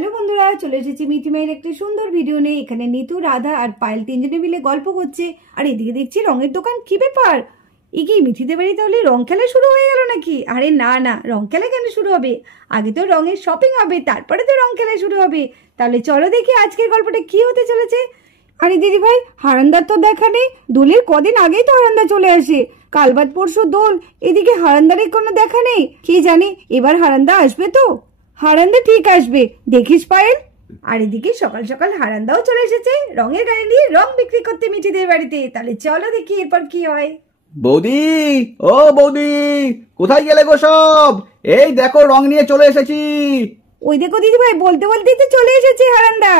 Hello বন্ধুরা, চলে এসেছি মিঠি মায়ের একটা সুন্দর ভিডিও নিয়ে। এখানে নিতু, রাধা আর পায়েল তিনজনে মিলে গল্প করছে। আর এদিকে দেখছি রঙের দোকান। কি ব্যাপার, এ কি মিঠিদের বাড়ি তাহলে রং খেলা শুরু হয়ে গেল নাকি? আরে না না, রং খেলা কেন শুরু হবে? আগে তো রঙের শপিং হবে, তারপরে তো রং খেলা শুরু হবে। তাহলে চলো দেখি আজকের গল্পটা কি হতে চলেছে। আরে দিদি ভাই, হারান্দার তো দেখা নেই। দোলের কদিন আগেই তো হারান্দা চলে আসে, কাল বাদ পরশু দোল, এদিকে হারান্দারের কোনো দেখা নেই। কি জানি এবার হারান্দা আসবে তো? হারান্দা ঠিক আসবে, দেখিস পায়েল। আর এদিকে সকাল সকাল হারান্দাও চলে এসেছে রঙের গাড়ি নিয়ে রং বিক্রি করতে মিঠিদের বাড়িতে। তাহলে চলো দেখি এরপর কি হয়। বৌদি, ও বৌদি, কোথায় গেলে গো সব? এই দেখো রং নিয়ে চলে এসেছি। ওই দেখো দিদি ভাই, বলতে বলতেই তো চলে এসেছে হারান্দা।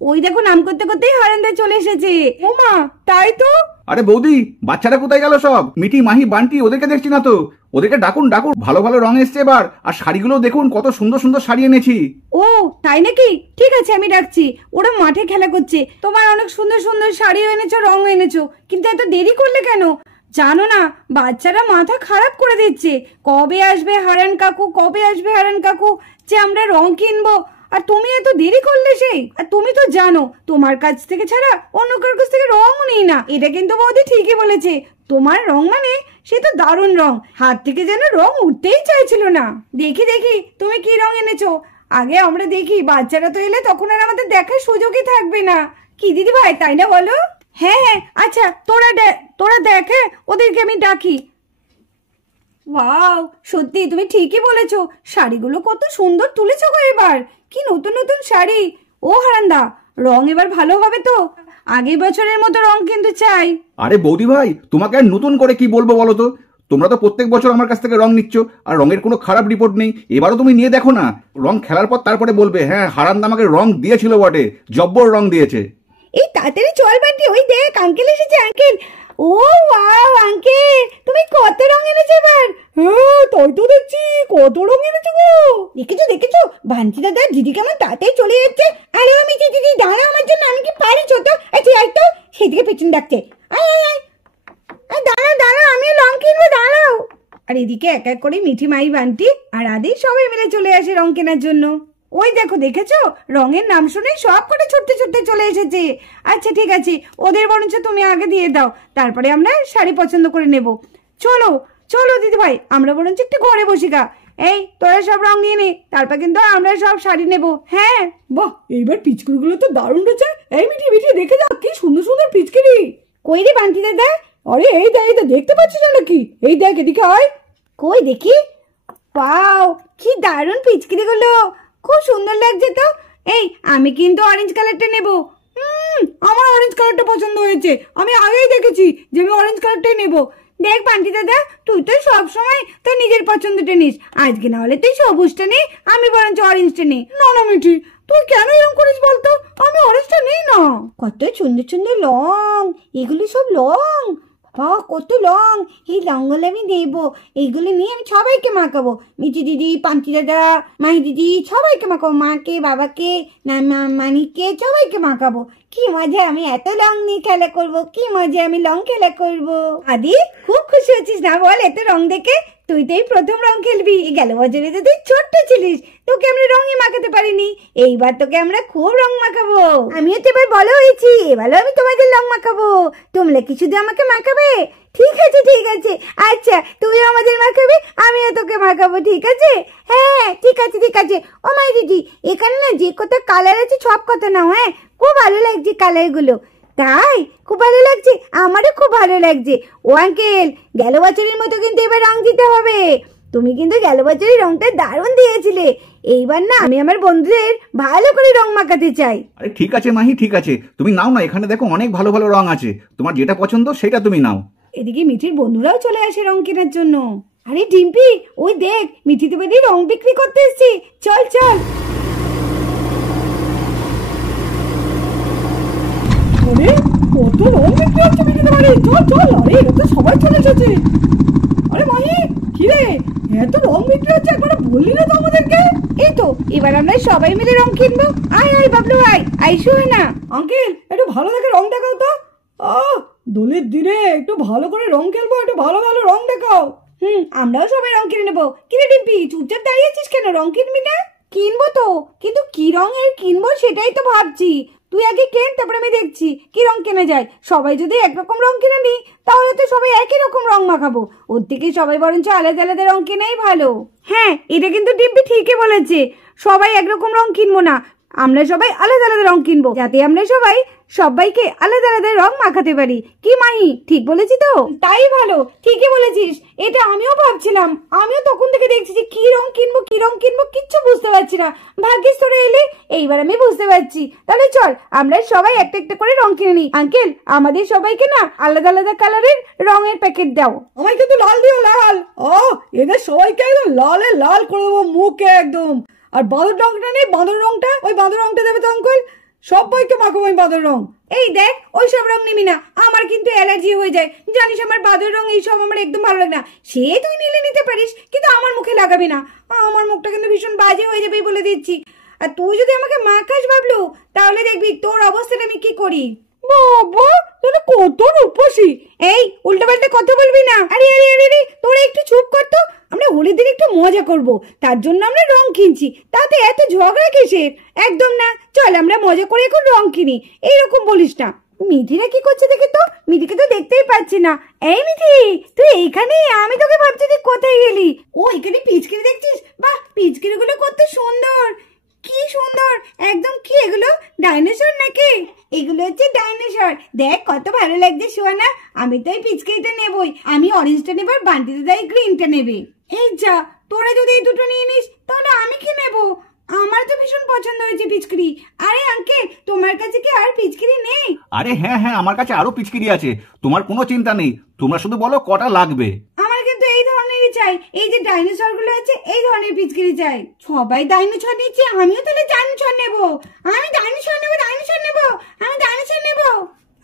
ওই দেখো নাম করতে করতেই হারান্দা চলে এসেছে। ও মা, তাই তো। আরে বৌদি, বাচ্চারা কোথায় গেল সব? মিঠি, মাহি, বান্টি, ওদেরকে দেখছি না তো। ওদেরকে ডাকুন ডাকুন, ভালো ভালো রং এসছে এবার। আর শাড়িগুলো দেখুন কত সুন্দর সুন্দর শাড়ি এনেছি। ও তাই নাকি? ঠিক আছে, আমি ডাকছি। ওরা মাঠে খেলা করছে। তোমার অনেক সুন্দর সুন্দর শাড়িও এনেছো, রং এনেছো, কিন্তু এত দেরি করলে কেন? জানো না, বাচ্চারা মাথা খারাপ করে দিচ্ছে। কবে আসবে হারান কাকু, কবে আসবে হারান কাকু, যে আমরা রং কিনবো। আর তুমি এত দেরি করলে সেই। আর তুমি তো জানো তোমার কাছ থেকে ছাড়া অন্য কার কাছ থেকে রঙও নেই না। এটা কিন্তু বৌদি ঠিকই বলেছে। তোমার রং মানে সে তো দারুণ রং, হাত থেকে যেন রং উঠতেই চাইছিল না। দেখি দেখি তুমি কি রং এনেছো, আগে আমরা দেখি। বাচ্চারা তো এলে তখন আর আমাদের দেখার সুযোগই থাকবে না। কি দিদি ভাই, তাই না বলো? হ্যাঁ হ্যাঁ, আচ্ছা তোরা দেখে, ওদেরকে আমি ডাকি। ওয়াও, সত্যি তুমি ঠিকই বলেছো। শাড়িগুলো কত সুন্দর তুলেছো গো এবার। কি নতুন নতুন শাড়ি। ও হারান্দা, রং এবার ভালো হবে তো? আগের বছরের মতো রং কিন্তু চাই। আরে বৌদি ভাই, তোমাকে আর নতুন করে কি বলবো বলো তো? তোমরা তো প্রত্যেক বছর আমার কাছ থেকে রং নিচ্ছ, আর রঙের কোনো খারাপ রিপোর্ট নেই। এবারও তুমি নিয়ে দেখো না, রং খেলার পর তারপরে বলবে হ্যাঁ হারান্দা আমাকে রং দিয়েছিল বটে, জব্বর রং দিয়েছে। এই তাড়াতাড়ি চল বান্টি, ওই দেখ আঙ্কেল এসেছে। আঙ্কেল, ও ওয়াও আঙ্কেল, তুমি কত রং এনেছো এবার? হ্যাঁ তাই তো দেখছি, কত রং এনেছো গো। দেখেছো ভান্তি দাদা দিদি কেমন তাড়াতাড়ি চলে যাচ্ছে। আরে আমি দিদি দাঁড়া আমার জন্য, আমি কি পারি ছোট? আচ্ছা এই তো সেদিকে পেছন ডাকছে। আয় আয় আয়, দাঁড়াও আমিও রং কিনবো, দাঁড়াও। আর এদিকে এক এক করে মিঠি, মাই, বান্টি আর আদি সবাই মিলে চলে আসে রং কেনার জন্য। ওই দেখো, দেখেছো রঙের নাম শুনে সব করে ছুটতে ছুটতে চলে এসেছে। আচ্ছা ঠিক আছে, ওদের বরঞ্চ তুমি আগে দিয়ে দাও, তারপরে আমরা শাড়ি পছন্দ করে নেব। চলো চলো দিদি ভাই, আমরা বরঞ্চ একটু ঘরে বসি গা। এই তোরা সব রং নিয়ে নে, তারপর কিন্তু আমরা সব শাড়ি নেব। হ্যাঁ বাহ, এইবার পিচকুড়িগুলো তো দারুণ হয়েছে। এই মিঠি মিঠি দেখে যা, কি সুন্দর সুন্দর পিচকুড়ি। কই রে বান্টি দাদা? আরে এই দেখ, এই তো দেখতে পাচ্ছিস না নাকি? এই দেখ, এদিকে আয়। কই দেখি। ওয়াও, কি দারুণ পিচকুড়িগুলো, খুব সুন্দর লাগছে তো। এই আমি কিন্তু অরেঞ্জ কালারটা নেব। আমার অরেঞ্জ কালারটা পছন্দ হয়েছে। আমি আগেই দেখেছি যে আমি অরেঞ্জ কালারটাই নেব। দেখ বান্টি দাদা, তুই তো সবসময় তোর নিজের পছন্দটা নিস, আজকে না হলে তুই সবুজটা নে, আমি বরঞ্চ অরেঞ্জটা নেই। না না মিঠি, তুই কেন এরকম করিস বলতো? আমি অরেঞ্জটা নেই না। কত সুন্দর সুন্দর রং, এগুলো সব রং। বাহ কত রং, এই রঙগুলো আমি নেবো। এইগুলো নিয়ে আমি সবাইকে মাখাবো। মিঠি দিদি, পান্তি দাদা, মাহি দিদি, সবাইকে মাখাবো। মাকে, বাবাকে, মানিককে, সবাইকে মাখাবো। কি মজা, আমি এত রং নিয়ে খেলা করবো। কি মজা, আমি রং খেলা করবো। আদি খুব খুশি হচ্ছিস না বল এত রং দেখে? তুই তো এই প্রথম রং খেলবি। গেল বছরে তো তুই ছোট্ট ছিলিস, তোকে আমরা রঙই মাখাতে পারিনি। এইবার তোকে আমরা খুব রং মাখাবো। আমিও তো এবার বড় হয়েছি, এবারও আমি তোমাদের রং মাখাবো। তোমরা কি শুধু আমাকে মাখাবে? ঠিক আছে ঠিক আছে, আচ্ছা তুইও আমাদের মাখাবে, আমিও তোকে মাখাবো, ঠিক আছে? হ্যাঁ ঠিক আছে ঠিক আছে। ও মাই দিদি, এখানে না যে কত কালার আছে সব কত নাও। হ্যাঁ খুব ভালো লাগছে কালারগুলো। তাই খুব ভালো লাগছে, আমারও খুব ভালো লাগছে। ও আঙ্কেল, গেল বছরের মতো কিন্তু এবার রং দিতে হবে। তুমি কিন্তু গেল বছরের রংটা দারুণ দিয়েছিলে। এইবার না আমি আমার বন্ধুদের ভালো করে রং মাখাতে চাই। আরে ঠিক আছে মাহি, ঠিক আছে, তুমি নাও না, এখানে দেখো অনেক ভালো ভালো রং আছে, তোমার যেটা পছন্দ সেটা তুমি নাও। এদিকে মিঠির বন্ধুরাও চলে আসে রং কেনার জন্য। আরে ডিম্পি, ওই দেখ মিঠি তো বেরিয়ে রং বিক্রি করতে এসেছি, চল চল। আরে কত রং বিক্রি হচ্ছে মিঠিতে বাড়ি, চল চল। আরে এটা তো সবাই চলে এসেছে। আরে মাহি, কি রে এত রং বিক্রি হচ্ছে, একবার বললি না তো আমাদেরকে? এই তো এবার আমরা সবাই মিলে রং কিনবো। আয় আয় বাবলু, আয় আয়, শুয়ে না। আঙ্কেল একটু ভালো দেখে রং দেখাও তো। দোলের দিনে একটু ভালো করে রং খেলবো, একটু ভালো ভালো রং দেখাও। আমরাও সবাই রং কিনে নেবো। কিনে ডিম্পি, চুপচাপ দাঁড়িয়েছিস কেন, রং কিনবি না? কিনবো তো, কিন্তু কি রঙের কিনবো সেটাই তো ভাবছি। তুই আগে কেন, তারপরে আমি দেখছি কি রং কেনা যায়। সবাই যদি একরকম রং কিনে নিই তাহলে তো সবাই একই রকম রং মাখাবো। ওর থেকে সবাই বরঞ্চ আলাদা আলাদা রং কেনাই ভালো। হ্যাঁ, এটা কিন্তু ডিম্পি ঠিকই বলেছে। সবাই একরকম রং কিনবো না, আমরা সবাই আলাদা আলাদা রং কিনবো, যাতে আমরা সবাইকে আলাদা আলাদা রং মাখাতে পারি। কি মাহি, ঠিক বলেছি তো? তাই ভালো, ঠিকই বলেছিস। এটা আমিও ভাবছিলাম, আমিও তখন থেকে দেখছি যে কি রং কিনবো কিচ্ছু বুঝতে পারছি না। ভাগ্যিস তোরা এলে, এইবার আমি বুঝতে পারছি। তাহলে চল আমরা সবাই একটা একটা করে রং কিনে নিই। আঙ্কেল, আমাদের সবাইকে না আলাদা আলাদা কালারের রঙের প্যাকেট দাও। আমায় কিন্তু লাল দিও, লাল। এদের সবাইকে একদম লালে লাল করে দেবো মুখে একদম। আর বাঁদর রংটা নেই, বাঁদর রংটা, ওই বাঁদর রংটা দেবে তো আঙ্কেল। সবাইকে মাখাবো আমি বাঁদর রং। এই দেখ, ওই সব রং নিবি না, আমার কিন্তু অ্যালার্জি হয়ে যায়। জানিস আমার বাদর রং এইসব আমার একদম ভালো লাগে না। সে তুই নিলে নিতে পারিস, কিন্তু আমার মুখে লাগাবি না। আমার মুখটা কিন্তু ভীষণ বাজে হয়ে যাবে বলে দিচ্ছি। আর তুই যদি আমাকে মাখাস ভাবলু, তাহলে দেখবি তোর অবস্থাটা আমি কি করি। বাবা, তোরা কত রূপসী। এই উল্টো পাল্টা কথা বলবি না। আরে আরে আরে আরে, তোরা একটু চুপ কর তো। আমরা হোলির দিন একটু মজা করব, তার জন্য আমরা রং কিনছি, তাতে এত ঝগড়া কিসের? একদম না, চল আমরা মজা করে এখন রং কিনি। এইরকম বলিস না। মিঠিরা কি করছে দেখে তো, মিঠিকে তো দেখতেই পাচ্ছি না। এই মিঠি, তুই এইখানে? আমি তোকে ভাবছি তুই কোথায় গেলি। ও এখানে পিচকিরি দেখছিস? বাহ, পিচকিরি গুলো কত সুন্দর, কি সুন্দর একদম। কি এগুলো ডাইনোসর নাকি? এগুলো হচ্ছে ডাইনোসর। দেখ কত ভালো লাগছে সোনা। আমি তো এই পিচকিরিটা নেবই, আমি অরেঞ্জটা নেব, আর বান্টিতে তাই গ্রিনটা নেবে। এই যা, তোরা যদি এই দুটো নিয়ে নিস তাহলে আমি কি নেব? আমার তো ভীষণ পছন্দ হয়েছে পিচকিরি। আরে আঙ্কেল, তোমার কাছে কি আর পিচকিরি নেই? আরে হ্যাঁ হ্যাঁ, আমার কাছে আরো পিচকিরি আছে, তোমার কোনো চিন্তা নেই। তোমরা শুধু বলো কটা লাগবে। আমার কিন্তু এই ধরনেরই চাই, এই যে ডাইনোসর গুলো আছে এই ধরনের পিচকিরি চাই। সবাই ডাইনোসর নিচ্ছে, আমিও তাহলে ডাইনোসর নেব। আমি ডাইনোসর নেব, ডাইনোসর নেব, আমি ডাইনোসর নেব।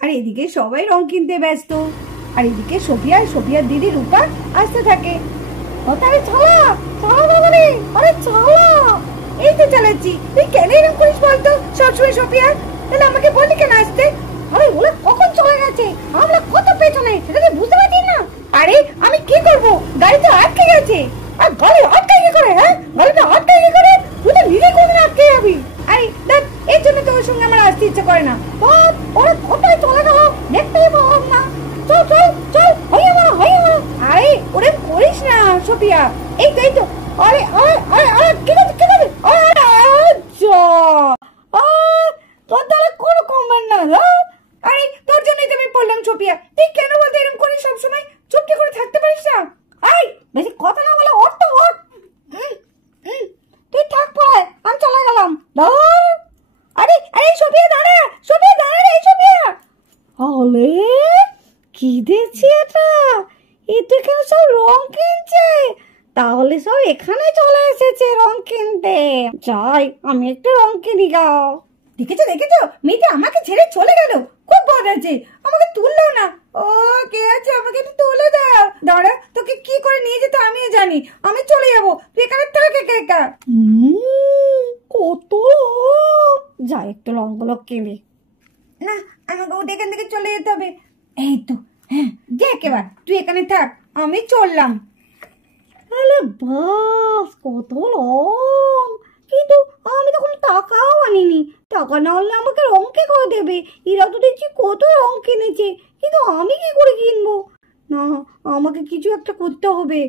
আর এদিকে সবাই রং কিনতে ব্যস্ত, আর এদিকে সোফিয়ার দিদি রূপা আসতে থাকে। ও তাহলে চালা চালা বাবারে, আরে চালা। এই তো চালাচ্ছি। তুই কেন এরকম করিস বলতো সবসময় সোফিয়া? তাহলে আমাকে বললি কেন আসতে? আরে ওরা কখন চলে গেছে, আমরা কত পেছনে, সেটা তুই বুঝতে পারছিস না? আরে আমি কি করব, গাড়ি তো আটকে গেছে। আর গাড়ি আটকায় কি করে? হ্যাঁ, গাড়িটা আটকায় কি করে? তুই তো নিজে কোনদিন আটকে যাবি। আরে দেখ, এর জন্য তোর সঙ্গে আমার আসতে ইচ্ছে করে না। বাপ, ওরা কোথায় চলে গেল দেখতেই পাবো না। চল চল চল, হইয়া মারা হইয়া মারা। আরে ওরে করিস না সোফিয়া। এই তো এই তো। আরে আরে আরে আরে, কি করছিস কি করছিস? আরে আচ্ছা, তোর তাহলে কোনো কমবেন না। আরে তোর জন্যই তো আমি বললাম সোফিয়া, তুই কেন বলতে এরকম করিস সবসময়? চুপটি করে থাকতে পারিস না? আই বেশি কথা না বলে ওঠ তো ওঠ। তুই থাক পড়ে, আমি চলে গেলাম। আরে আরে সোফিয়া দাঁড়া, সোফিয়া দাঁড়া রে সোফিয়া। আলে কি দেখছি এটা? এতে কেউ সব রং কিনছে, তাহলে সব এখানে চলে এসেছে রং কিনতে। যাই আমি একটু রং কিনি গাও। দেখেছো দেখেছো, মেয়েটা আমাকে ছেড়ে চলে গেল। খুব ভয় আছে, আমাকে তুললো না। ও কে আছে, আমাকে একটু তুলে দাও। দাঁড়া, তোকে কি করে নিয়ে যেতে আমিও জানি। আমি চলে যাবো, তুই এখানে থাক একা একা। কত যাই, একটু রংগুলো কিনি। না, আমাকে ওটা এখান থেকে চলে যেতে হবে। এই তো, হ্যাঁ দেখ এবার তুই এখানে থাক, আমি চললাম। আরে বাস, কত রং! কিন্তু আমি তখন টাকাও আনিনি। টাকা না হলে আমাকে রং কে করে দেবে? এরা তো দেখছি কত রং কিনেছে, কিন্তু আমি কি করে কিনবো? না, আমাকে কিছু একটা করতে হবে।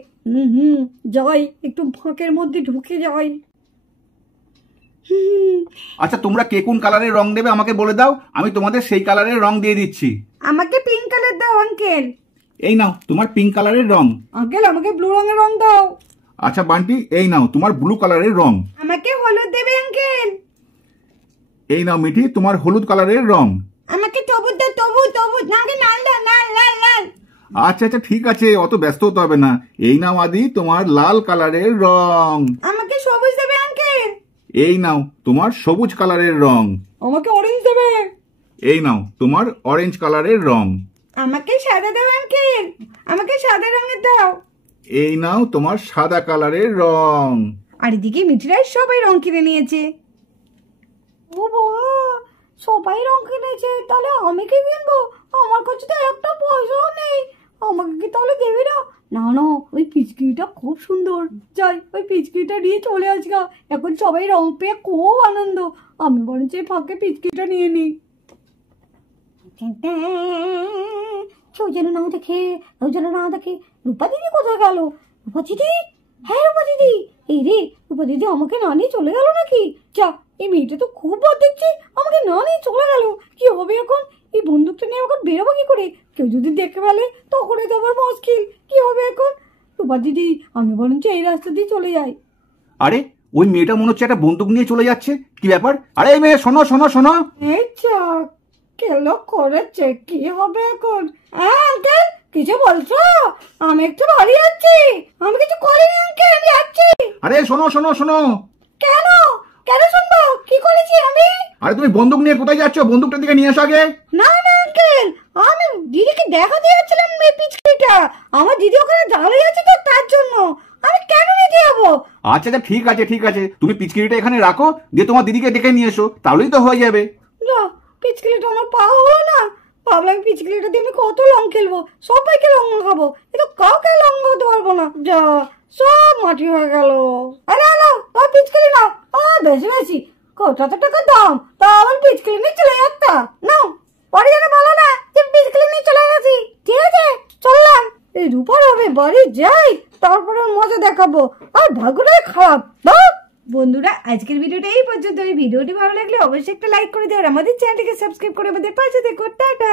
যাই, একটু ফাঁকের মধ্যে ঢুকে যাই। আচ্ছা, তোমরা কে কোন কালারের রং দেবে আমাকে বলে দাও, আমি তোমাদের সেই কালারের রং দিয়ে দিচ্ছি। আমাকে পিঙ্ক কালার দাও আঙ্কেল। এই নাও তোমার পিঙ্ক কালারের রং। আঙ্কেল, আমাকে ব্লু রঙের রং দাও। আচ্ছা বান্টি, এই নাও তোমার ব্লু কালারের রং। আমাকে হলুদ দেবে আঙ্কেল। এই নাও মিঠি তোমার হলুদ কালারের রং। আমাকে সবুজ দাও, সবুজ না, লাল দাও, লাল লাল লাল। আচ্ছা আচ্ছা ঠিক আছে, অত ব্যস্ত হতে হবে না। এই নাও আদি তোমার লাল কালারের রং। আমাকে সবুজ দেবে আঙ্কেল। এই নাও তোমার সবুজ কালারের রং। আমাকে অরেঞ্জ দেবে। এই নাও তোমার অরেঞ্জ কালারের রং। আমাকে সাদা দাও আঙ্কেল, আমাকে সাদা রঙের দাও। এই নাও তোমার সাদা কালারের রং। আর এদিকে মিঠিরা সবাই রং কিনে নিয়েছে। ও বাবা, সবাই রং কিনেছে, তাহলে আমি কি কিনবো? আমার কাছে তো একটা পয়সাও নেই। আমাকে কি তাহলে দেবে না? না না, ওই পিচকিরিটা খুব সুন্দর। যাই ওই পিচকিটা নিয়ে চলে আসগা, এখন সবাই রং পেয়ে খুব আনন্দ। আমি বরঞ্চ এই ফাঁকে পিচকিটা নিয়ে নিই। কেউ যেন না দেখে, কেউ যেন না দেখে। রূপা দিদি কোথায় গেল? রূপা দিদি, হ্যাঁ রূপা দিদি। এই রে, রূপা দিদি আমাকে না নিয়ে চলে গেল নাকি? যা, এই মেয়েটা তো খুব বদ দেখছি, আমাকে না নিয়ে চলে গেল। কি হবে এখন? এই বন্দুকটা নিয়ে এখন বেরোবো কি করে? কেউ যদি দেখে ফেলে তখন তো আমার মুশকিল। কি হবে এখন? রূপা দিদি, আমি বরঞ্চ এই রাস্তা দিয়ে চলে যাই। আরে ওই মেয়েটা মনে হচ্ছে একটা বন্দুক নিয়ে চলে যাচ্ছে, কি ব্যাপার? আরে এই মেয়ে, শোনো শোনো শোনো। এই চা কেলো করেছে, কি হবে এখন? আঙ্কেল কিছু বলছো? আমি একটু বাড়ি যাচ্ছি। আমি কিছু করিনি আঙ্কেল, আমি যাচ্ছি। আরে শোনো শোনো শোনো। কেন? কেন শুনবো? কি করেছি আমি? আরে তুমি বন্দুক নিয়ে কোথায় যাচ্ছ? বন্দুকটার দিকে নিয়ে এসো আগে। না না আঙ্কেল, আমি দিদিকে দেখাতে যাচ্ছিলাম মেয়ে পিচকিটা। আমার দিদি ওখানে দাঁড়িয়ে আছে তো, তার জন্য। আমি কেন নিতে যাবো? আচ্ছা আচ্ছা, ঠিক আছে ঠিক আছে, তুমি পিচকিরিটা এখানে রাখো, দিয়ে তোমার দিদিকে ডেকে নিয়ে এসো, তাহলেই তো হয়ে যাবে। না, পিচকিলিটা আমার পাওয়া হলো না। ভাবলাম পিচকিলিটা দিয়ে আমি কত লং খেলবো, সবাইকে লং খাবো, কিন্তু কাউকে লং খাওয়াতে পারবো না। যা, সব মাটি হয়ে গেল। আরে আলো, তোর পিচকিলি না। বেশি বেশি কত টাকা দাম, তা আমার পিচকিলি নিয়ে চলে যাচ্ছা। না, পরে যেন বলো না যে পিচকিলি নিয়ে চলে গেছি। ঠিক আছে, চললাম। এই রূপার হবে বাড়ি যাই, তারপরে মজা দেখাবো। আর ভাগ্যটাই খারাপ। বন্ধুরা, আজকের ভিডিওটা এই পর্যন্ত। এই ভিডিওটি ভালো লাগলে অবশ্যই একটা লাইক করে দিও আর আমাদের চ্যানেলটিকে সাবস্ক্রাইব করে আমাদের পাশে থেকো। টাটা।